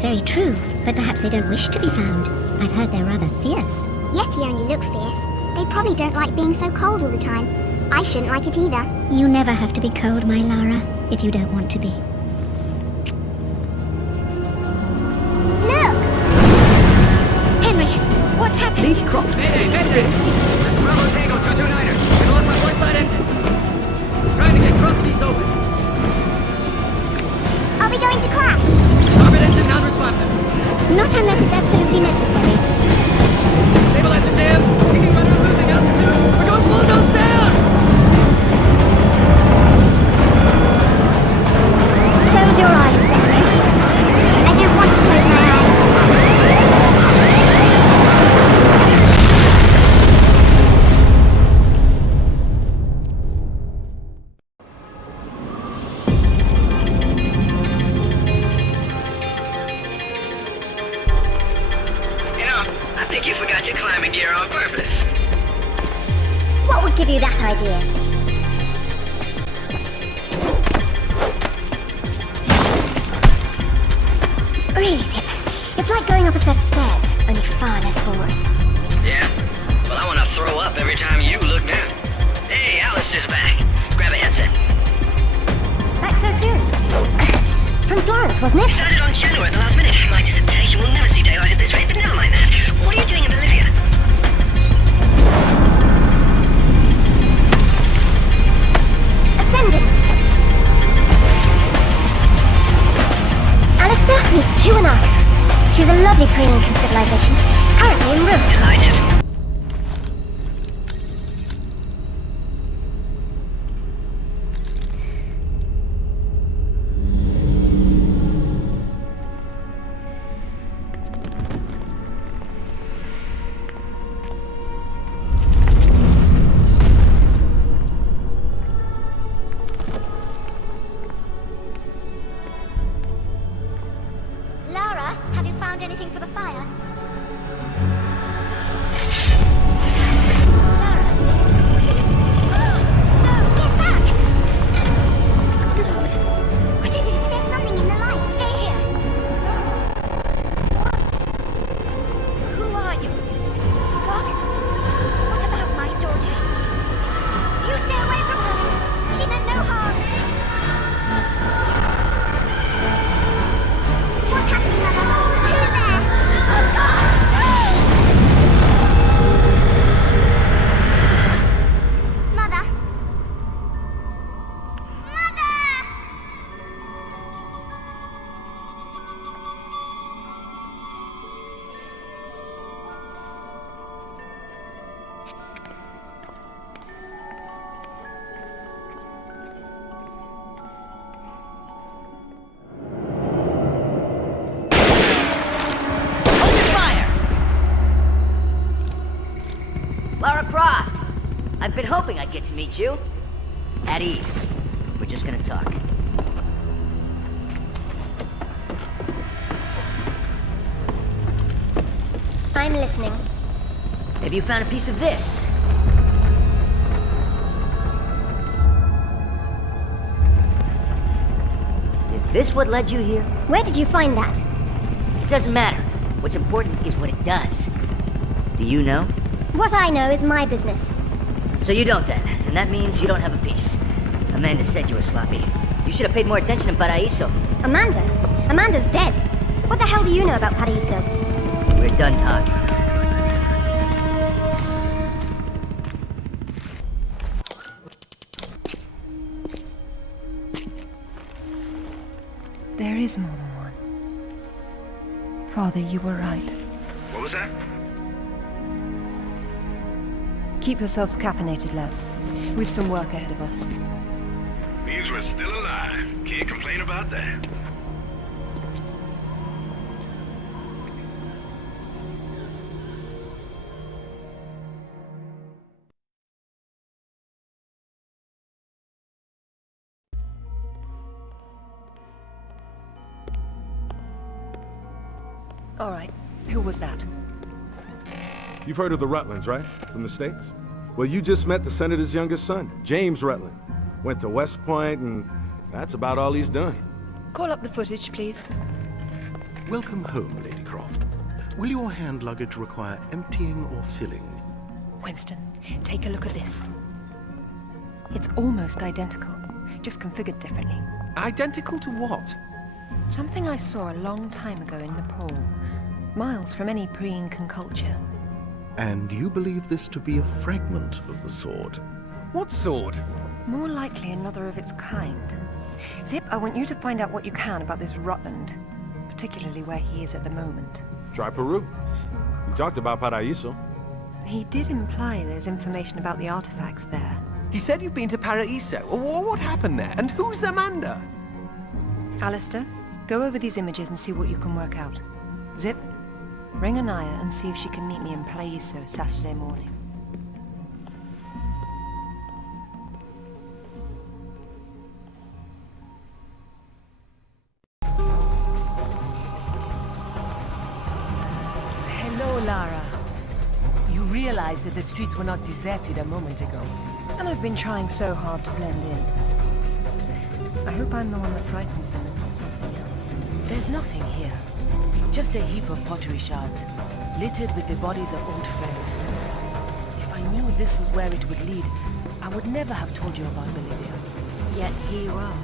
is very true, but perhaps they don't wish to be found. I've heard they're rather fierce. Yeti only look fierce. They probably don't like being so cold all the time. I shouldn't like it either. You never have to be cold, my Lara, if you don't want to be. Look! Henry, what's happened? Leeds Croft. Mayday! This is Bravo Tango 229er. I lost my port side engine. Trying to get cross feeds open. Are we going to crash? Starboard engine non-responsive. Not unless it's absolutely necessary. Stabilizer jam. Kicking rudder losing altitude. We're going full nose down. Close your eyes, darling. I don't want to close my eyes. You know, I think you forgot your climbing gear on purpose. What would give you that idea? Really, Zip? It's like going up a set of stairs, only far less boring. Yeah? Well, I want to throw up every time you look down. Hey, Alistair's back. Grab a headset. Back so soon? From Florence, wasn't it? Decided on Genoa at the last minute. My dissertation will never see daylight at this rate, but never mind that. What are you doing in Bolivia? Ascending. Alistair, meet Tuanaka. She's a lovely pre-Incan civilization, currently in ruins. Delighted. Lara, have you found anything for the fire? Lara, what are you... Oh, no, get back! Good Lord. What is it? There's something in the light. Stay here. What? Who are you? What? What about my daughter? You stay away from her. She meant no harm. What's happening, Mother? Who's there? Oh, God! Mother? Mother! Open fire! Lara Croft! I've been hoping I'd get to meet you. At ease. We're just gonna talk. I'm listening. Have you found a piece of this? Is this what led you here? Where did you find that? It doesn't matter. What's important is what it does. Do you know? What I know is my business. So you don't then, and that means you don't have a piece. Amanda said you were sloppy. You should have paid more attention in Paraíso. Amanda? Amanda's dead. What the hell do you know about Paraíso? We're done talking. There is more than one. Father, you were right. What was that? Keep yourselves caffeinated, lads. We've some work ahead of us. Means we're still alive. Can't complain about that. All right. Who was that? You've heard of the Rutlands, right? From the States? Well, you just met the Senator's youngest son, James Rutland. Went to West Point, and that's about all he's done. Call up the footage, please. Welcome home, Lady Croft. Will your hand luggage require emptying or filling? Winston, take a look at this. It's almost identical, just configured differently. Identical to what? Something I saw a long time ago in Nepal, miles from any pre-Incan culture. And you believe this to be a fragment of the sword? What sword? More likely another of its kind. Zip, I want you to find out what you can about this Rutland, particularly where he is at the moment. Try Peru. You talked about Paraíso. He did imply there's information about the artifacts there. He said you've been to Paraíso. What happened there? And who's Amanda? Alistair, go over these images and see what you can work out. Zip, ring Anaya and see if she can meet me in Paraíso Saturday morning. Hello, Lara. You realize that the streets were not deserted a moment ago. And I've been trying so hard to blend in. I hope I'm the one that frightens them and not something else. There's nothing here. Just a heap of pottery shards, littered with the bodies of old friends. If I knew this was where it would lead, I would never have told you about Bolivia. Yet here you are.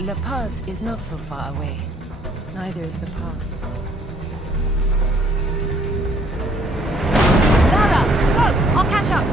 La Paz is not so far away. Neither is the past. Lara, go! I'll catch up!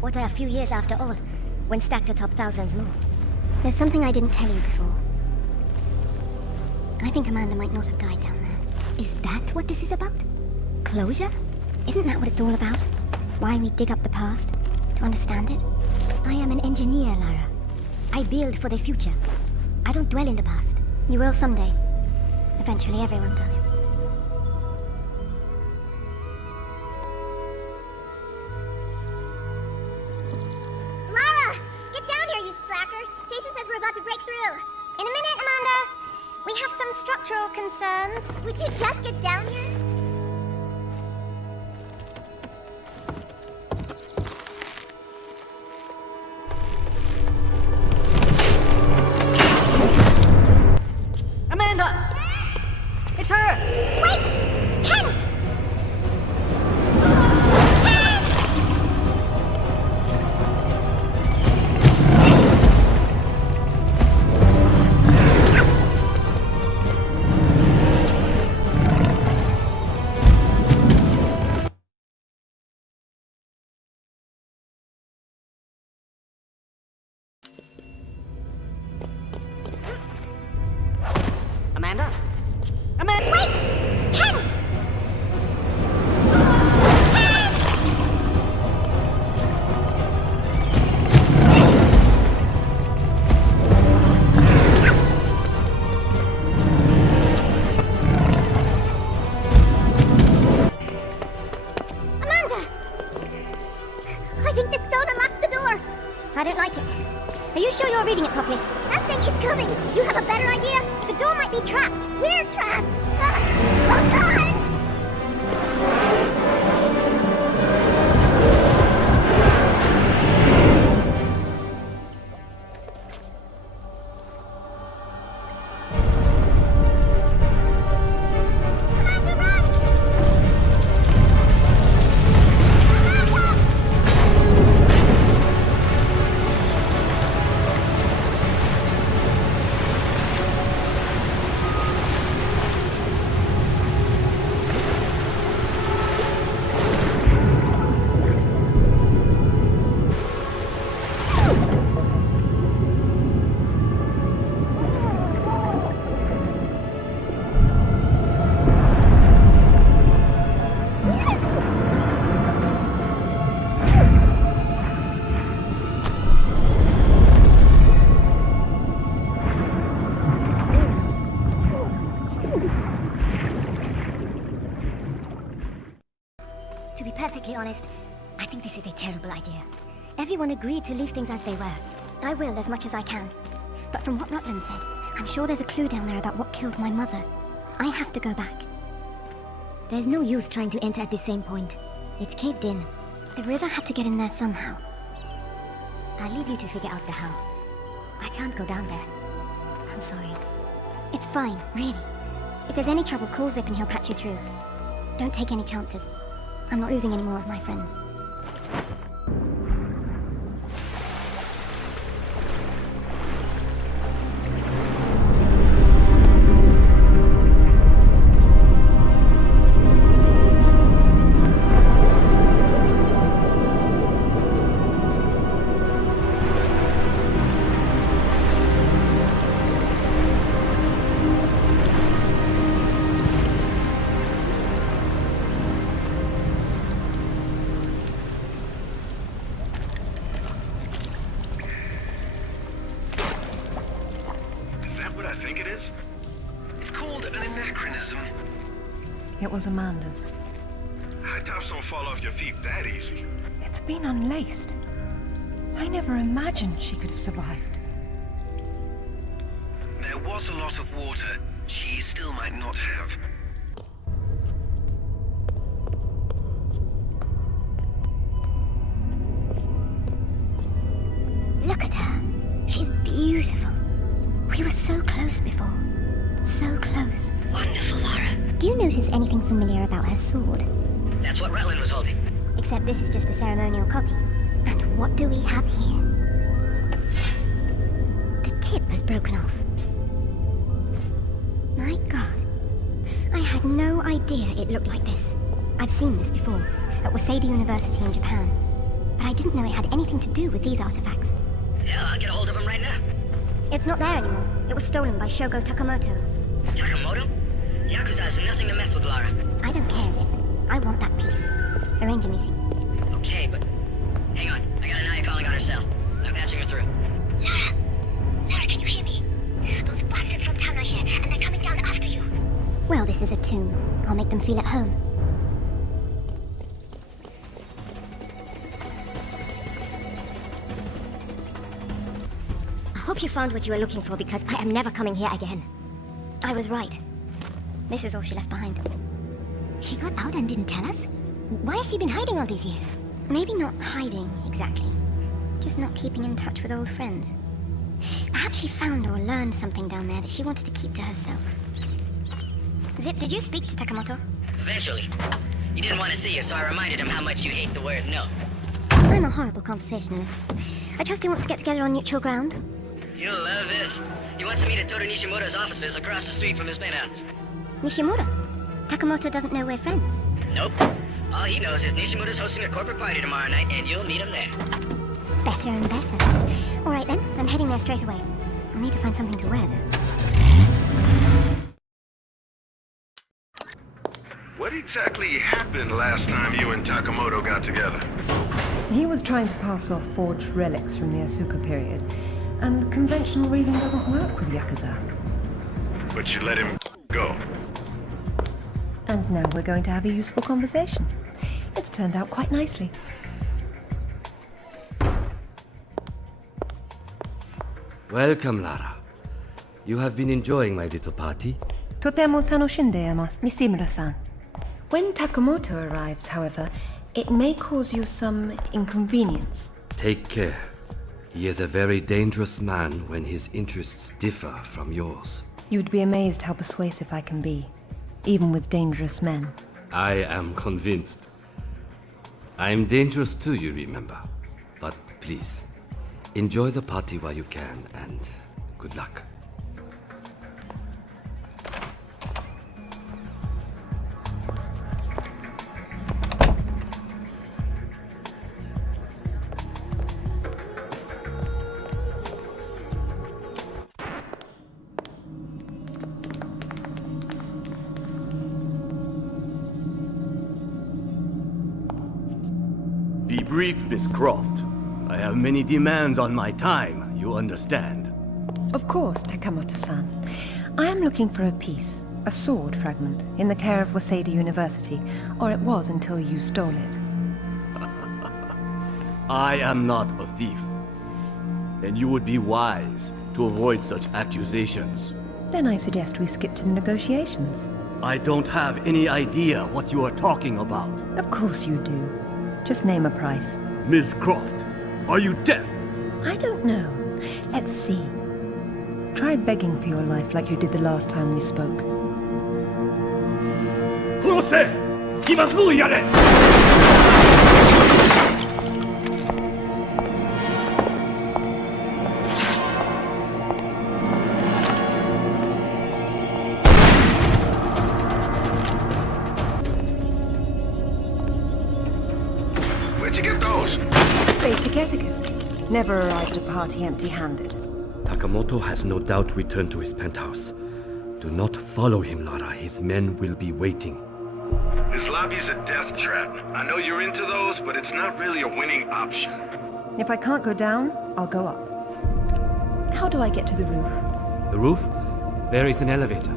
What are a few years after all, when stacked atop thousands more? There's something I didn't tell you before. I think Amanda might not have died down there. Is that what this is about? Closure? Isn't that what it's all about? Why we dig up the past? To understand it? I am an engineer, Lara. I build for the future. I don't dwell in the past. You will someday. Eventually, everyone does. In a minute, Amanda. We have some structural concerns. Would you just get down here? Amanda! It's her! Wait! Kent! Amanda? Amanda! Wait! Kent! Amanda! I think this stone unlocks the door. I don't like it. Are you sure you're reading it properly? That thing is coming! You have a better idea? The door might be trapped. We're trapped! Oh, God! Amanda, run! Amanda! perfectly honest, I think this is a terrible idea. Everyone agreed to leave things as they were. I will as much as I can. But from what Rutland said, I'm sure there's a clue down there about what killed my mother. I have to go back. There's no use trying to enter at the same point. It's caved in. The river had to get in there somehow. I'll leave you to figure out the how. I can't go down there. I'm sorry. It's fine, really. If there's any trouble, call Zip and he'll patch you through. Don't take any chances. I'm not losing any more of my friends. It was Amanda's. High tops don't fall off your feet that easy. It's been unlaced. I never imagined she could have survived. There was a lot of water. She still might not have. Look at her. She's beautiful. We were so close before. So close. Wonderful, Lara. Do you notice anything familiar about her sword? That's what Rutland was holding. Except this is just a ceremonial copy. And what do we have here? The tip has broken off. My God. I had no idea it looked like this. I've seen this before, at Waseda University in Japan. But I didn't know it had anything to do with these artifacts. Yeah, I'll get a hold of him right now. It's not there anymore. It was stolen by Shogo Takamoto. Takamoto? Yakuza has nothing to mess with, Lara. I don't care, Zip. I want that piece. Arrange a meeting. Okay, but... Hang on. I got Anaya calling on her cell. I'm patching her through. Lara! Lara, can you hear me? Those bastards from town are here, and they're coming down after you. Well, this is a tomb. I'll make them feel at home. I hope you found what you were looking for, because I am never coming here again. I was right. This is all she left behind. She got out and didn't tell us? Why has she been hiding all these years? Maybe not hiding, exactly. Just not keeping in touch with old friends. Perhaps she found or learned something down there that she wanted to keep to herself. Zip, did you speak to Takamoto? Eventually. He didn't want to see you, so I reminded him how much you hate the word no. I'm a horrible conversationalist. I trust he wants to get together on neutral ground. You'll love this. He wants to meet at Toru Nishimura's offices across the street from his penthouse. Nishimura? Takamoto doesn't know we're friends. Nope. All he knows is Nishimura's hosting a corporate party tomorrow night, and you'll meet him there. Better and better. All right then, I'm heading there straight away. I'll need to find something to wear though. What exactly happened last time you and Takamoto got together? He was trying to pass off forged relics from the Asuka period, and conventional reason doesn't work with Yakuza. But you let him go. And now we're going to have a useful conversation. It's turned out quite nicely. Welcome, Lara. You have been enjoying my little party? Totemo tanoshindeimasu, Nishimura-san. When Takamoto arrives, however, it may cause you some inconvenience. Take care. He is a very dangerous man when his interests differ from yours. You'd be amazed how persuasive I can be, even with dangerous men. I am convinced. I am dangerous too, you remember. But please, enjoy the party while you can, and good luck. Be brief, Miss Croft. I have many demands on my time, you understand. Of course, Takamoto-san. I am looking for a piece, a sword fragment, in the care of Waseda University, or it was until you stole it. I am not a thief. And you would be wise to avoid such accusations. Then I suggest we skip to the negotiations. I don't have any idea what you are talking about. Of course you do. Just name a price. Miss Croft, are you deaf? I don't know. Let's see. Try begging for your life like you did the last time we spoke. Where'd you get those? Basic etiquette. Never arrive at a party empty-handed. Takamoto has no doubt returned to his penthouse. Do not follow him, Lara. His men will be waiting. His lobby's a death trap. I know you're into those, but it's not really a winning option. If I can't go down, I'll go up. How do I get to the roof? The roof? There is an elevator.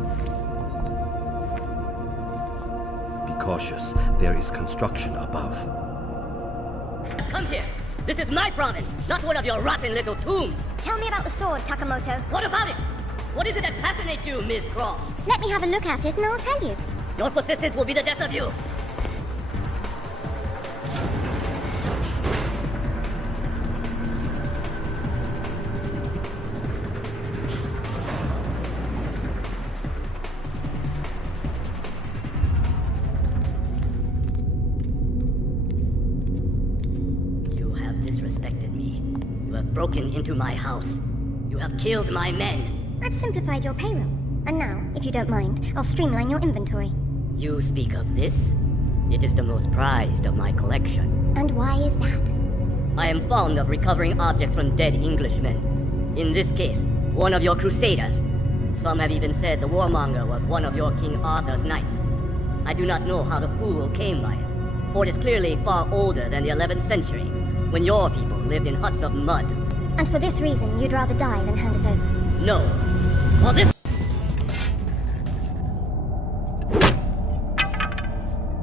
Be cautious. There is construction above. Come here! This is my province, not one of your rotten little tombs! Tell me about the sword, Takamoto. What about it? What is it that fascinates you, Miss Croft? Let me have a look at it and I'll tell you. Your persistence will be the death of you! You have disrespected me. You have broken into my house. You have killed my men. I've simplified your payroll. And now, if you don't mind, I'll streamline your inventory. You speak of this? It is the most prized of my collection. And why is that? I am fond of recovering objects from dead Englishmen. In this case, one of your crusaders. Some have even said the warmonger was one of your King Arthur's knights. I do not know how the fool came by it, for it is clearly far older than the 11th century, when your people lived in huts of mud. And for this reason, you'd rather die than hand it over? No. For this...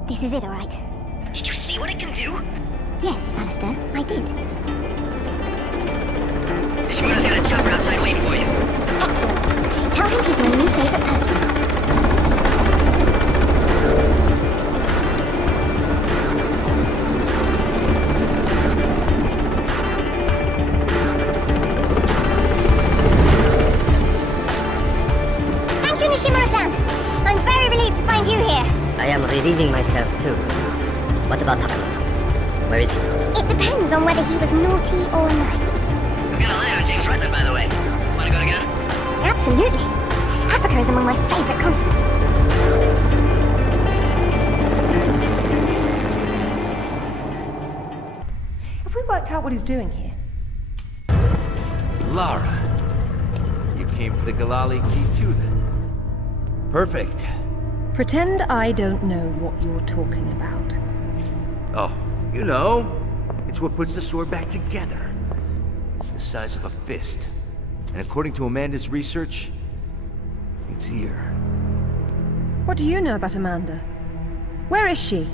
This is it, all right. Did you see what it can do? Yes, Alistair, I did. Nishimura's got a chopper outside waiting for you. Excellent. Tell him he's my new favorite person. Thank you, Nishimura-san. I'm very relieved to find you here. I am relieving myself too. What about Takamoto? Where is he? It depends on whether he was naughty or nice. We've got a line on James Rutland, by the way. Wanna go together? Absolutely. Africa is among my favorite continents. Have we worked out what he's doing here? Lara, you came for the Galali key too then? Perfect. Pretend I don't know what you're talking about. Oh, you know, it's what puts the sword back together. It's the size of a fist. And according to Amanda's research, it's here. What do you know about Amanda? Where is she?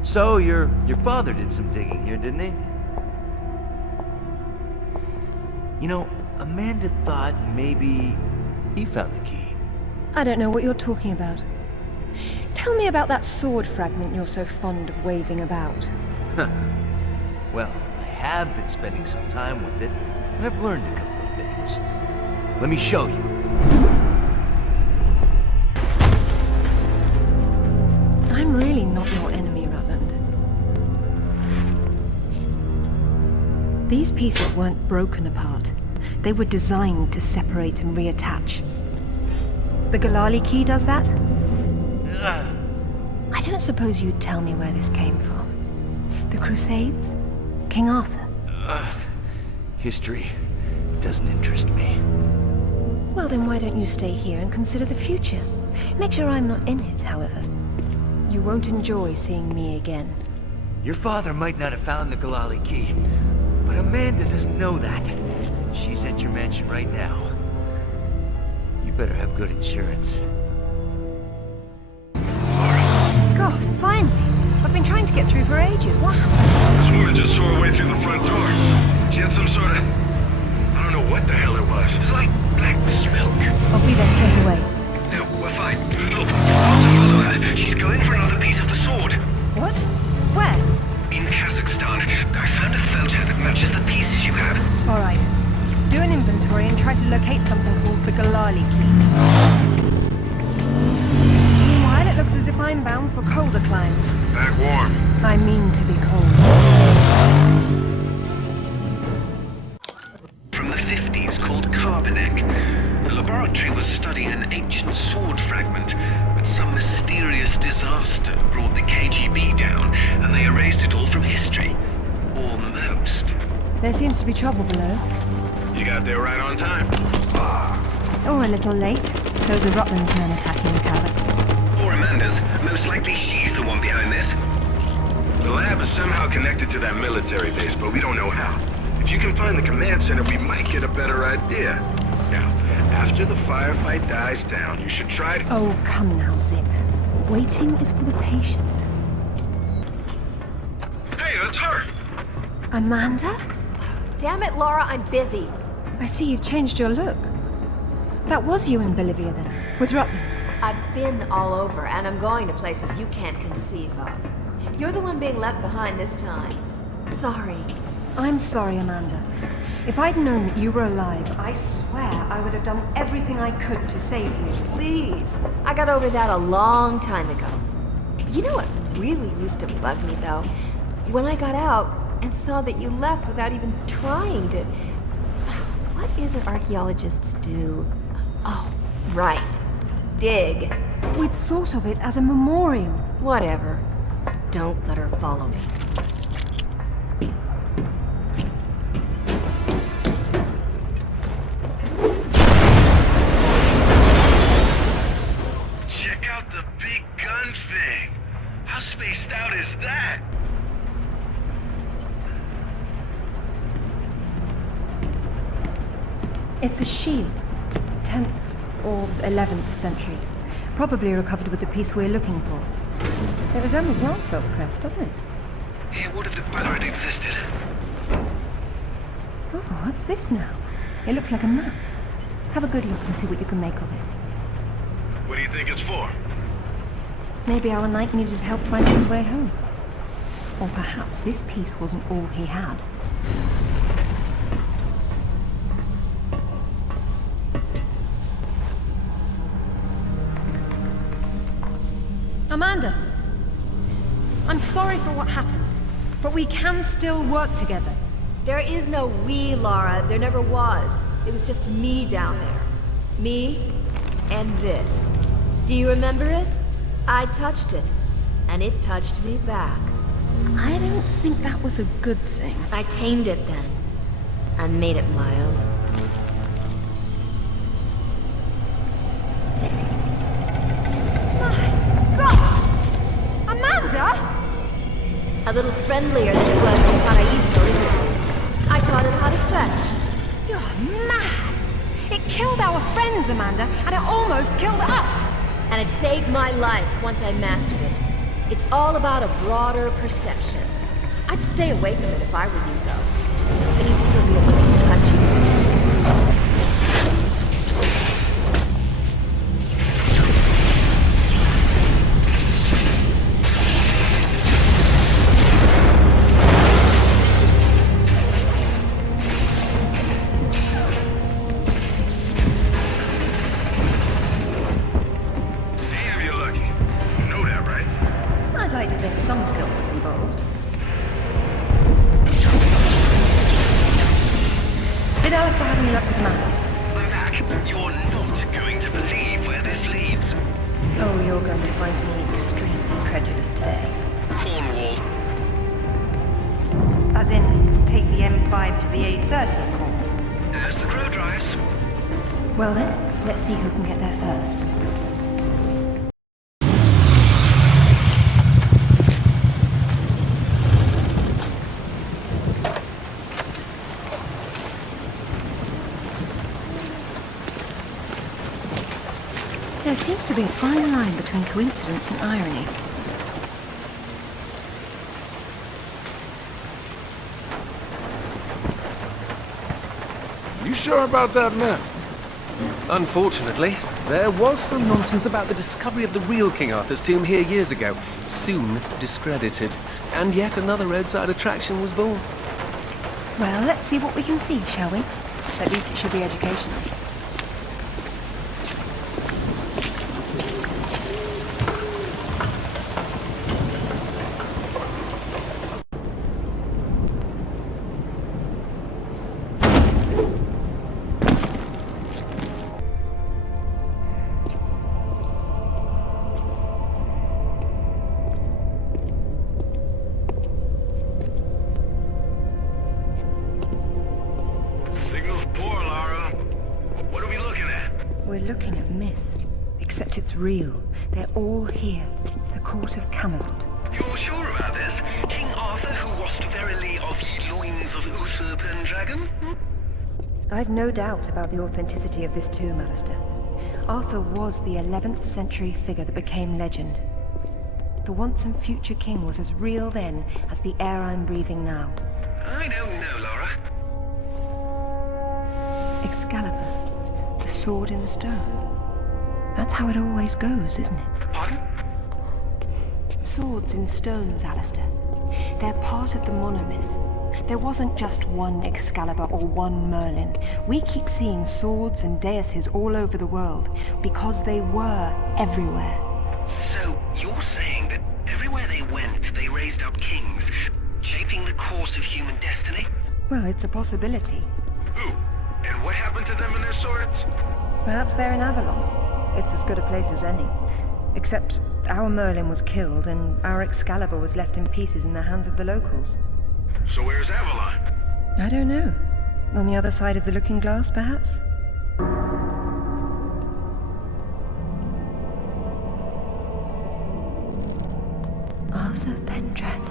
So, your father did some digging here, didn't he? You know, Amanda thought maybe he found the key. I don't know what you're talking about. Tell me about that sword fragment you're so fond of waving about. Huh. Well, I have been spending some time with it, and I've learned a couple of things. Let me show you. I'm really not your enemy, Rutland. These pieces weren't broken apart. They were designed to separate and reattach. The Galali key does that? I don't suppose you'd tell me where this came from. The Crusades? King Arthur? History doesn't interest me. Well, then why don't you stay here and consider the future? Make sure I'm not in it, however. You won't enjoy seeing me again. Your father might not have found the Galali key, but Amanda doesn't know that. She's at your mansion right now. You better have good insurance. God, finally! But I've been trying to get through for ages. What happened? This woman just saw her way through the front door. She had some sort of... I don't know what the hell it was. It was like black smoke. I'll be there straight away. No, we're fine. Look, you've got to follow her. She's going for another piece of the sword. What? Where? In Kazakhstan. I found a photo that matches the pieces you have. All right. Do an inventory and try to locate something called the Galali key. Meanwhile, it looks as if I'm bound for colder climes. Back warm. I mean to be cold. From the 50s called Carbonek. The laboratory was studying an ancient sword fragment, but some mysterious disaster brought the KGB down, and they erased it all from history. Almost. There seems to be trouble below. You got there right on time. Or a little late. Those are Rutland's men attacking the Kazakhs. Or Amanda's. Most likely she's the one behind this. The lab is somehow connected to that military base, but we don't know how. If you can find the command center, we might get a better idea. Now, after the firefight dies down, you should try to... Oh, come now, Zip. Waiting is for the patient. Hey, that's her! Amanda? Damn it, Laura, I'm busy. I see you've changed your look. That was you in Bolivia then, with Rutland. I've been all over, and I'm going to places you can't conceive of. You're the one being left behind this time. Sorry. I'm sorry, Amanda. If I'd known that you were alive, I swear I would have done everything I could to save you. Please. I got over that a long time ago. You know what really used to bug me, though? When I got out and saw that you left without even trying to... What is it archaeologists do? Oh, right. Dig. We'd thought of it as a memorial. Whatever. Don't let her follow me. Check out the big gun thing. How spaced out is that? It's a shield. 10th or 11th century. Probably recovered with the piece we're looking for. It resembles Landsfeld's crest, doesn't it? Yeah, what if the banner had existed? Oh, what's this now? It looks like a map. Have a good look and see what you can make of it. What do you think it's for? Maybe our knight needed help finding his way home. Or perhaps this piece wasn't all he had. Amanda! I'm sorry for what happened, but we can still work together. There is no we, Laura. There never was. It was just me down there. Me and this. Do you remember it? I touched it, and it touched me back. I don't think that was a good thing. I tamed it then, and made it my own. A little friendlier than it was in Paraíso, isn't it? I taught it how to fetch. You're mad! It killed our friends, Amanda, and it almost killed us! And it saved my life once I mastered it. It's all about a broader perception. I'd stay away from it if I were you, though. It can still be a little touchy. Did Alistair have any luck with matters? I'm back. You're not going to believe where this leads. Oh, you're going to find me extremely prejudiced today. Cornwall. As in, take the M5 to the A30 in Cornwall? As the crow drives. Well then, let's see who can get there first. There seems to be a fine line between coincidence and irony. sure about that map? Unfortunately, there was some nonsense about the discovery of the real King Arthur's tomb here years ago, soon discredited. And yet another roadside attraction was born. Well, let's see what we can see, shall we? At least it should be educational. Signal's poor, Lara. What are we looking at? We're looking at myth. Except it's real. They're all here. The court of Camelot. You're sure about this? King Arthur, who wast verily of ye loins of Uther Pendragon? I've no doubt about the authenticity of this tomb, Alistair. Arthur was the 11th century figure that became legend. The once and future king was as real then as the air I'm breathing now. I don't know, Laura. Excalibur, the sword in the stone. That's how it always goes, isn't it? Pardon? Swords in stones, Alistair. They're part of the monomyth. There wasn't just one Excalibur or one Merlin. We keep seeing swords and daises all over the world because they were everywhere. So, you're saying that everywhere they went, they raised up kings, shaping the course of human destiny? Well, it's a possibility. Who? And what happened to them and their swords? Perhaps they're in Avalon. It's as good a place as any. Except our Merlin was killed and our Excalibur was left in pieces in the hands of the locals. So where's Avalon? I don't know. On the other side of the looking glass, perhaps? Arthur Pendragon,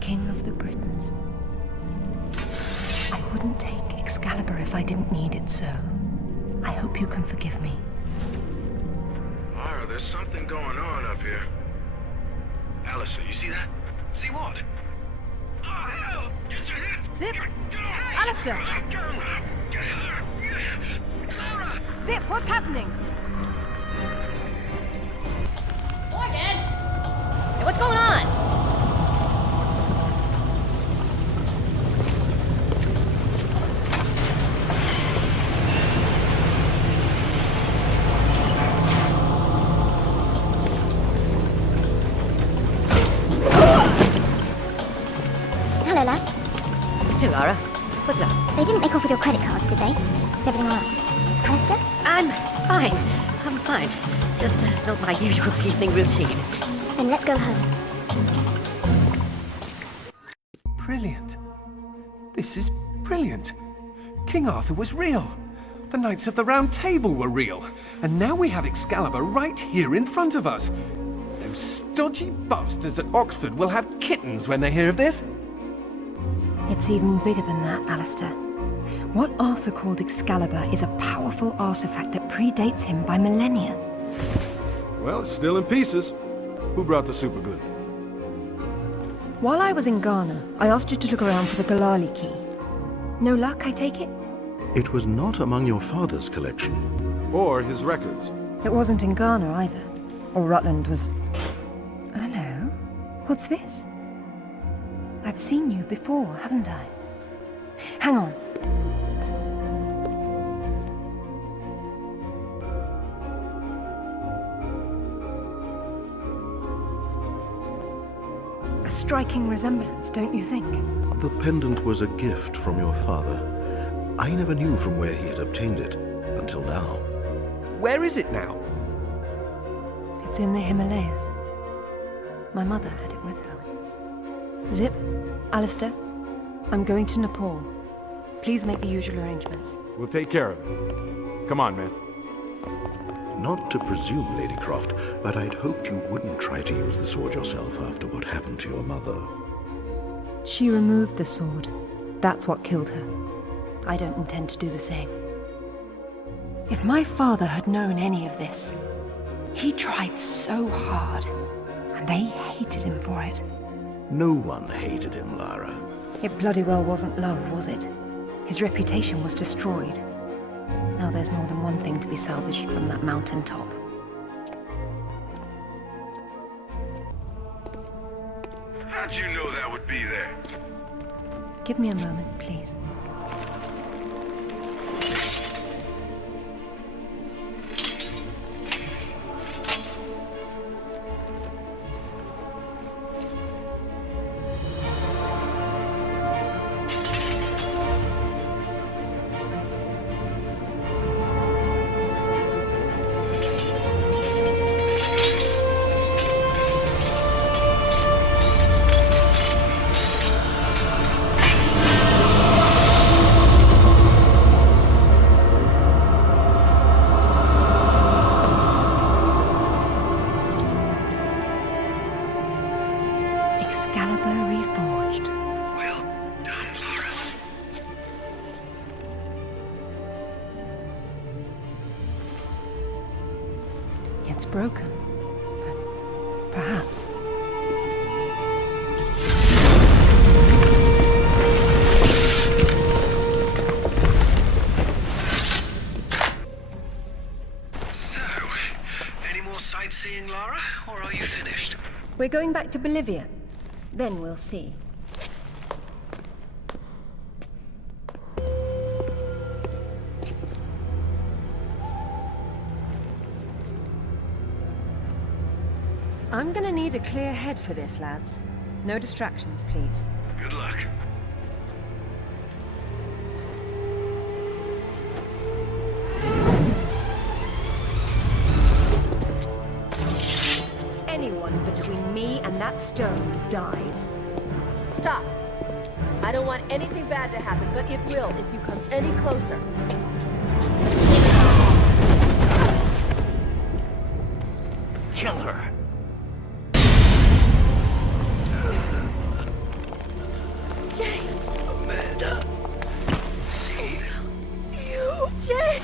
King of the Britons. I wouldn't take Excalibur if I didn't need it so. I hope you can forgive me. Lara, there's something going on up here. Alistair, you see that? See what? Oh, hell! Get your hands! Zip! Alistair! Laura! Zip, what's happening? Morgan! Hey, what's going on? Hello, lads. Hey, Lara. What's up? They didn't make off with your credit cards, did they? Is everything all right? Alistair? I'm fine. I'm fine. Just not my usual evening routine. Then let's go home. Brilliant. This is brilliant. King Arthur was real. The Knights of the Round Table were real. And now we have Excalibur right here in front of us. Those stodgy bastards at Oxford will have kittens when they hear of this. It's even bigger than that, Alistair. What Arthur called Excalibur is a powerful artifact that predates him by millennia. Well, it's still in pieces. Who brought the superglue? While I was in Ghana, I asked you to look around for the Galali key. No luck, I take it? It was not among your father's collection. Or his records. It wasn't in Ghana either. Or Rutland was... Hello? What's this? I've seen you before, haven't I? Hang on. A striking resemblance, don't you think? The pendant was a gift from your father. I never knew from where he had obtained it, until now. Where is it now? It's in the Himalayas. My mother had it with her. Zip, Alistair, I'm going to Nepal. Please make the usual arrangements. We'll take care of it. Come on, man. Not to presume, Lady Croft, but I'd hoped you wouldn't try to use the sword yourself after what happened to your mother. She removed the sword. That's what killed her. I don't intend to do the same. If my father had known any of this, he tried so hard, and they hated him for it. No one hated him, Lara. It bloody well wasn't love, was it? His reputation was destroyed. Now there's more than one thing to be salvaged from that mountaintop. How'd you know that would be there? Give me a moment, please. It's broken. But perhaps. So, any more sightseeing, Lara? Or are you finished? We're going back to Bolivia. Then we'll see. I'm gonna need a clear head for this, lads. No distractions, please. Good luck. Anyone between me and that stone dies. Stop! I don't want anything bad to happen, but it will if you come any closer. Kill her! James! Amanda! See you! James!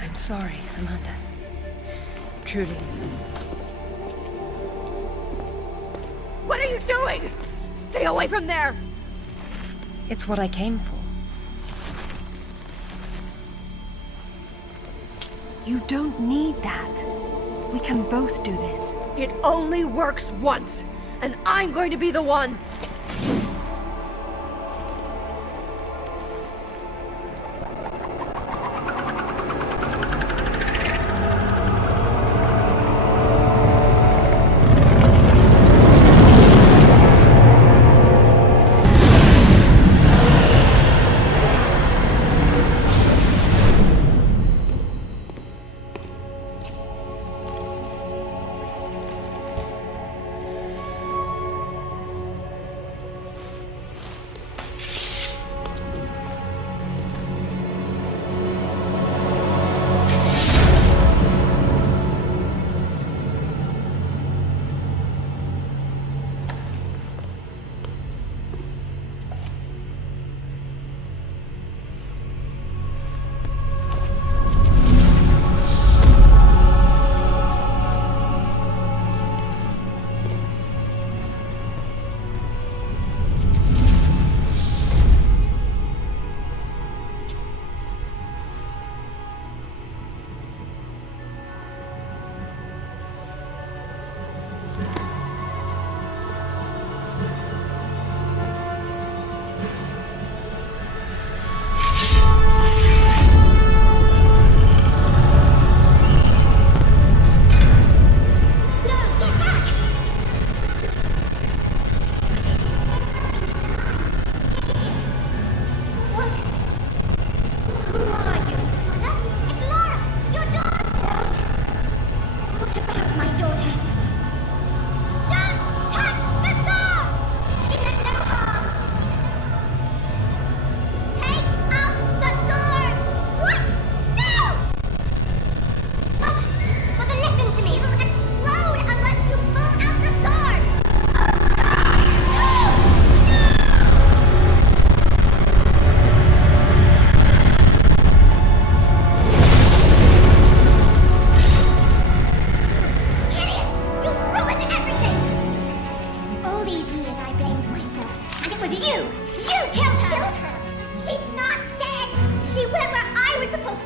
I'm sorry, Amanda. Truly. What are you doing? Stay away from there! It's what I came for. You don't need that. We can both do this. It only works once, and I'm going to be the one!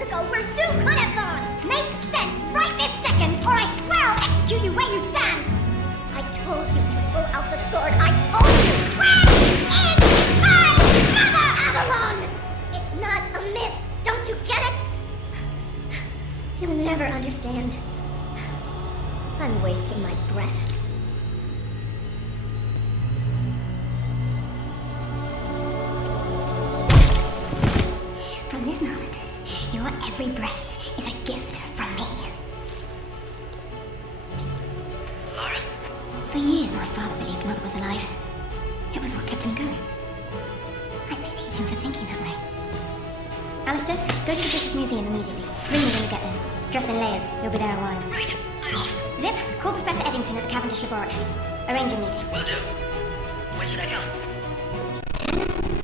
to go where you could have gone! Make sense right this second, or I swear I'll execute you where you stand! I told you to pull out the sword. I told you! Where is my mother, Avalon? It's not a myth. Don't you get it? You'll never understand. I'm wasting my breath. From this moment, your every breath is a gift from me. Lara? For years, my father believed Mother was alive. It was what kept him going. I pitied him for thinking that way. Alistair, go to the British Museum immediately. Ring me when you get there. Dress in layers. You'll be there a while. Right. I'm off. Zip, call Professor Eddington at the Cavendish Laboratory. Arrange a meeting. Will do. What should I tell him? Tell him